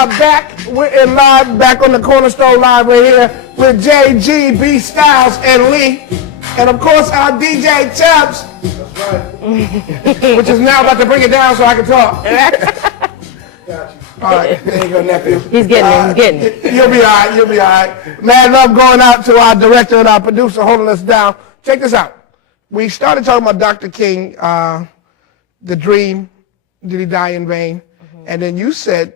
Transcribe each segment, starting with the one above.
We're back on the Cornerstone Live. We're here with JG, B Styles, and Lee. And of course, our DJ Chubbs. That's right. Which is now about to bring it down so I can talk. Got you. All right, there you go, nephew. He's getting it. You'll be all right. Mad love going out to our director and our producer holding us down. Check this out. We started talking about Dr. King, the dream, did he die in vain? Mm-hmm. And then you said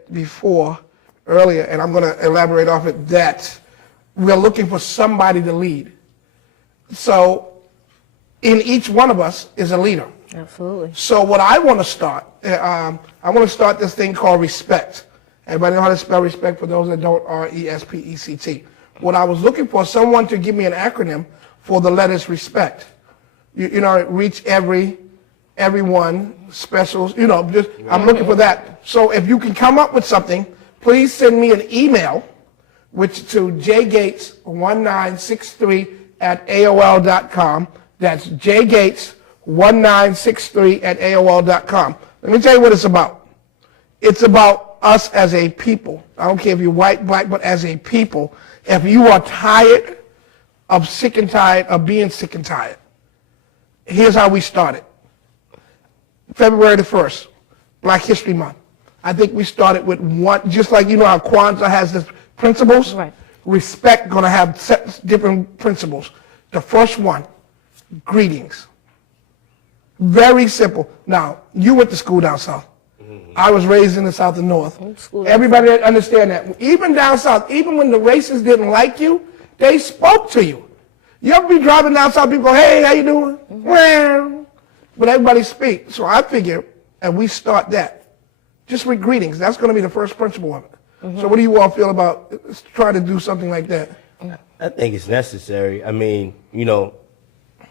earlier, and I'm going to elaborate off it, that we're looking for somebody to lead. So in each one of us is a leader. Absolutely. So what I want to start, I want to start this thing called respect. Everybody know how to spell respect? For those that don't, R-E-S-P-E-C-T. What I was looking for, someone to give me an acronym for the letters respect. You know, reach everyone, specials, you know, just, I'm looking for that. So if you can come up with something, please send me an email, which to jgates1963@AOL.com. That's jgates1963@AOL.com. Let me tell you what it's about. It's about us as a people. I don't care if you're white, black, but as a people, if you are tired of being sick and tired, here's how we started. February the 1st, Black History Month. I think we started with one, just like you know how Kwanzaa has the principles. Right. Respect going to have different principles. The first one, greetings. Very simple. Now, you went to school down south. I was raised in the South and North. Everybody understand that. Even down south, even when the racists didn't like you, they spoke to you. You ever be driving down south, people go, hey, how you doing? Well, but everybody speak. So I figure, and we start that. Just with greetings. That's going to be the first principle of it. So what do you all feel about trying to do something like that? I think it's necessary. I mean, you know,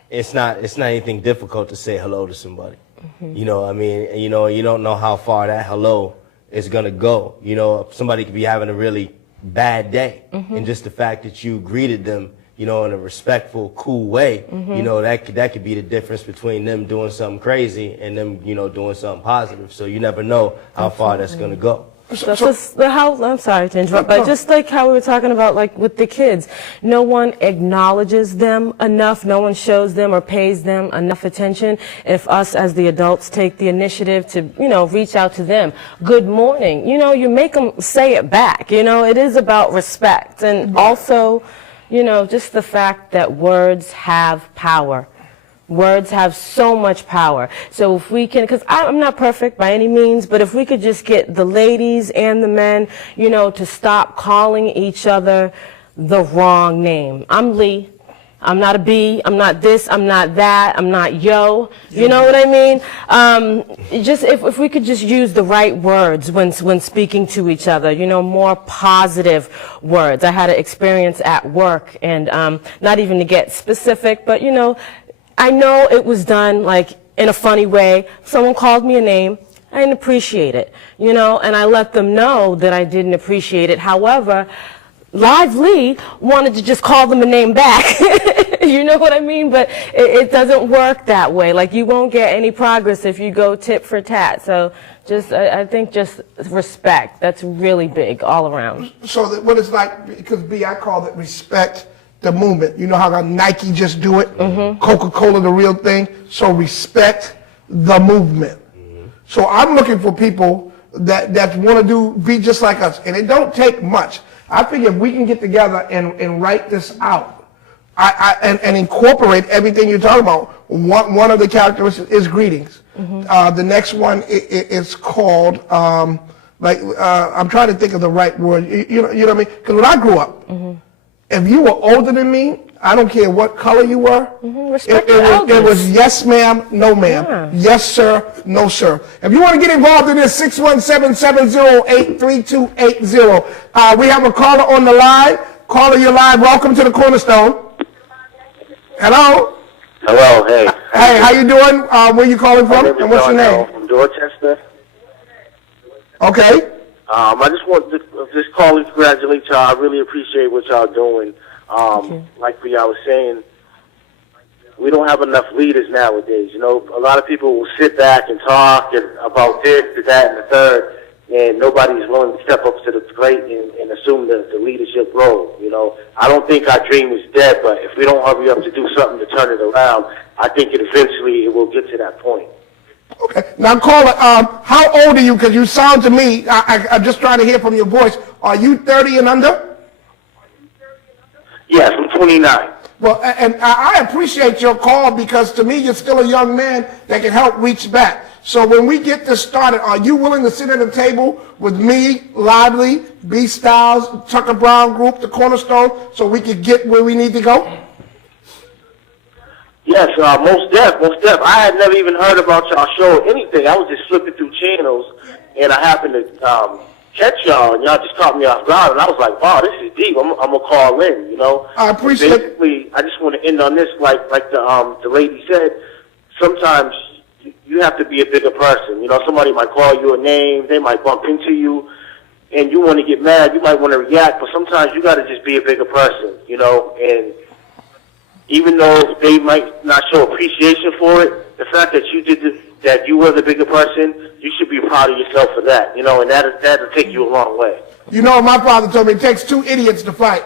it's not anything difficult to say hello to somebody. You know, I mean, you know, you don't know how far that hello is going to go. You know, somebody could be having a really bad day, and just the fact that you greeted them, you know, in a respectful, cool way, you know, that could be the difference between them doing something crazy and them, you know, doing something positive. So you never know how far that's going to go. I'm sorry to interrupt, but just like how we were talking about, like with the kids, no one acknowledges them enough, no one shows them or pays them enough attention. If us as the adults take the initiative to, you know, reach out to them, good morning, you know, you make them say it back, you know, it is about respect. And also, you know, just the fact that words have power. Words have so much power. So if we can, because I'm not perfect by any means, but if we could just get the ladies and the men, you know, to stop calling each other the wrong name. I'm Lee. I'm not a B. I'm not this. I'm not that. I'm not yo. You know what I mean? Just if we could just use the right words when speaking to each other, you know, more positive words. I had an experience at work, and not even to get specific, but, you know, I know it was done like in a funny way. Someone called me a name. I didn't appreciate it, you know, and I let them know that I didn't appreciate it. However, Live Lee wanted to just call them a name back. You know what I mean? But it doesn't work that way. Like, you won't get any progress if you go tit for tat. So just, I think just respect. That's really big all around. So what it's like, because B, I call it respect the movement. You know how Nike just do it? Coca-Cola, the real thing. So respect the movement. So I'm looking for people that want to be just like us. And it don't take much. I figure if we can get together and write this out and incorporate everything you're talking about, one of the characteristics is greetings. The next one is called, I'm trying to think of the right word. You know what I mean? Because when I grew up, if you were older than me, I don't care what color you were. It was yes, ma'am, no, ma'am. Yeah. Yes, sir, no, sir. If you want to get involved in this, 617-708-3280. We have a caller on the line. Caller, you're live. Welcome to the Cornerstone. Hello. Hello. Hey. Hey, how you doing? Where you calling from? And what's your name? From Dorchester. Okay. I just want to just call and congratulate y'all. I really appreciate what y'all doing. Like I was saying, we don't have enough leaders nowadays. You know, a lot of people will sit back and talk about this, that, and the third. and nobody's willing to step up to the plate and assume the leadership role. You know, I don't think our dream is dead, but if we don't hurry up to do something to turn it around, I think eventually it will get to that point. Okay. Now, caller, how old are you? Because you sound to me, I'm just trying to hear from your voice. Are you 30 and under? Yes, I'm 29. Well, and I appreciate your call because to me, you're still a young man that can help reach back. So when we get this started, are you willing to sit at a table with me, Lively, B Styles, Tucker Brown Group, the Cornerstone, so we can get where we need to go? Yes, most def. I had never even heard about y'all show or anything. I was just flipping through channels, and I happened to catch y'all, and y'all just caught me off guard, and I was like, wow, this is deep. I'm gonna call in, you know. I appreciate it. Basically, I just want to end on this, like the lady said. Sometimes you have to be a bigger person. You know, somebody might call you a name, they might bump into you, and you want to get mad. You might want to react, but sometimes you got to just be a bigger person, you know. And even though they might not show appreciation for it, the fact that you did that you were the bigger person, you should be proud of yourself for that, you know, and that'll take you a long way. You know, my father told me it takes two idiots to fight.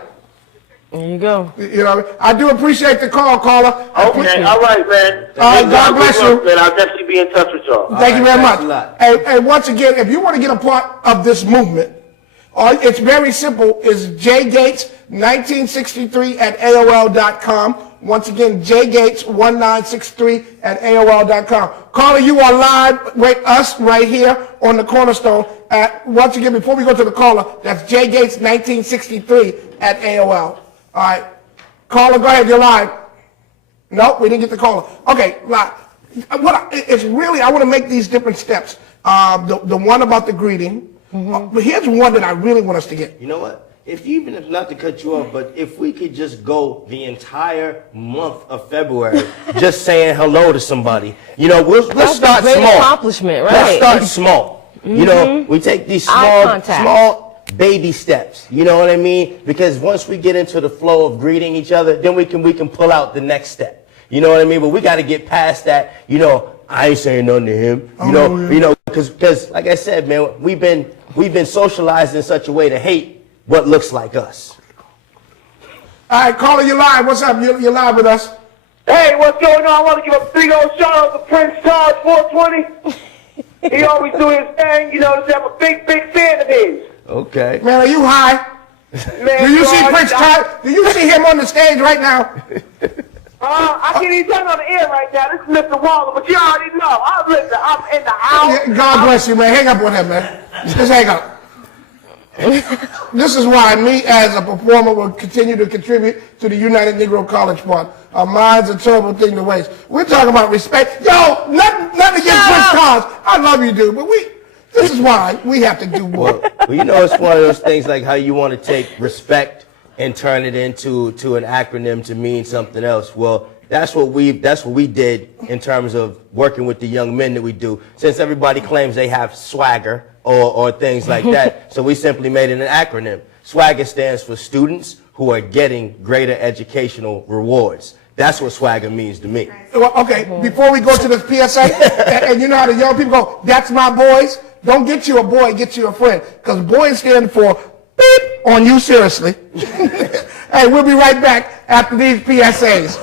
There you go. You know, I do appreciate the call, caller. Okay, all right, man. All right, God bless you. Man, I'll definitely be in touch with y'all. Thank you very much. a lot. And once again, if you want to get a part of this movement, it's very simple. It's jgates1963@AOL.com. Once again, jgates1963@AOL.com. Caller, you are live with us right here on the Cornerstone. Once again, before we go to the caller, that's jgates1963@AOL. All right. Caller, go ahead. You're live. Nope, we didn't get the caller. Okay, live. It's really, I want to make these different steps. The one about the greeting. But here's one that I really want us to get. You know what? If not to cut you off, but if we could just go the entire month of February just saying hello to somebody, you know, let's start great small. Accomplishment, right? Let's start small. You know, we take these small baby steps. You know what I mean? Because once we get into the flow of greeting each other, then we can pull out the next step. You know what I mean? But we got to get past that. You know, I ain't saying nothing to him. You know, because like I said, man, we've been socialized in such a way to hate what looks like us. All right, caller, you're live. What's up? You're live with us. Hey, what's going on? I want to give a big old shout out to Prince Todd 420. He always do his thing. You know, I'm a big fan of his. Okay. Man, are you high? Man, Do you see Prince Todd? Do you see him on the stage right now? I can't even turn on the air right now. This is Mr. Waller, but you already know. I'm in the house. God bless you, man. Hang up with him, man. Just hang up. This is why me as a performer will continue to contribute to the United Negro College Fund. Our minds a terrible thing to waste. We're talking about respect. Yo, nothing against Prince Todd. I love you, dude, but this is why we have to do more. Well, you know, it's one of those things like how you want to take respect and turn it into an acronym to mean something else. Well, that's what we did in terms of working with the young men that we do. Since everybody claims they have swagger or things like that, so we simply made it an acronym. Swagger stands for students who are getting greater educational rewards. That's what swagger means to me. Well, okay, before we go to this PSA, and you know how the young people go, that's my boys. Don't get you a boy, get you a friend. Because boys stand for beep on you seriously. Hey, we'll be right back after these PSAs.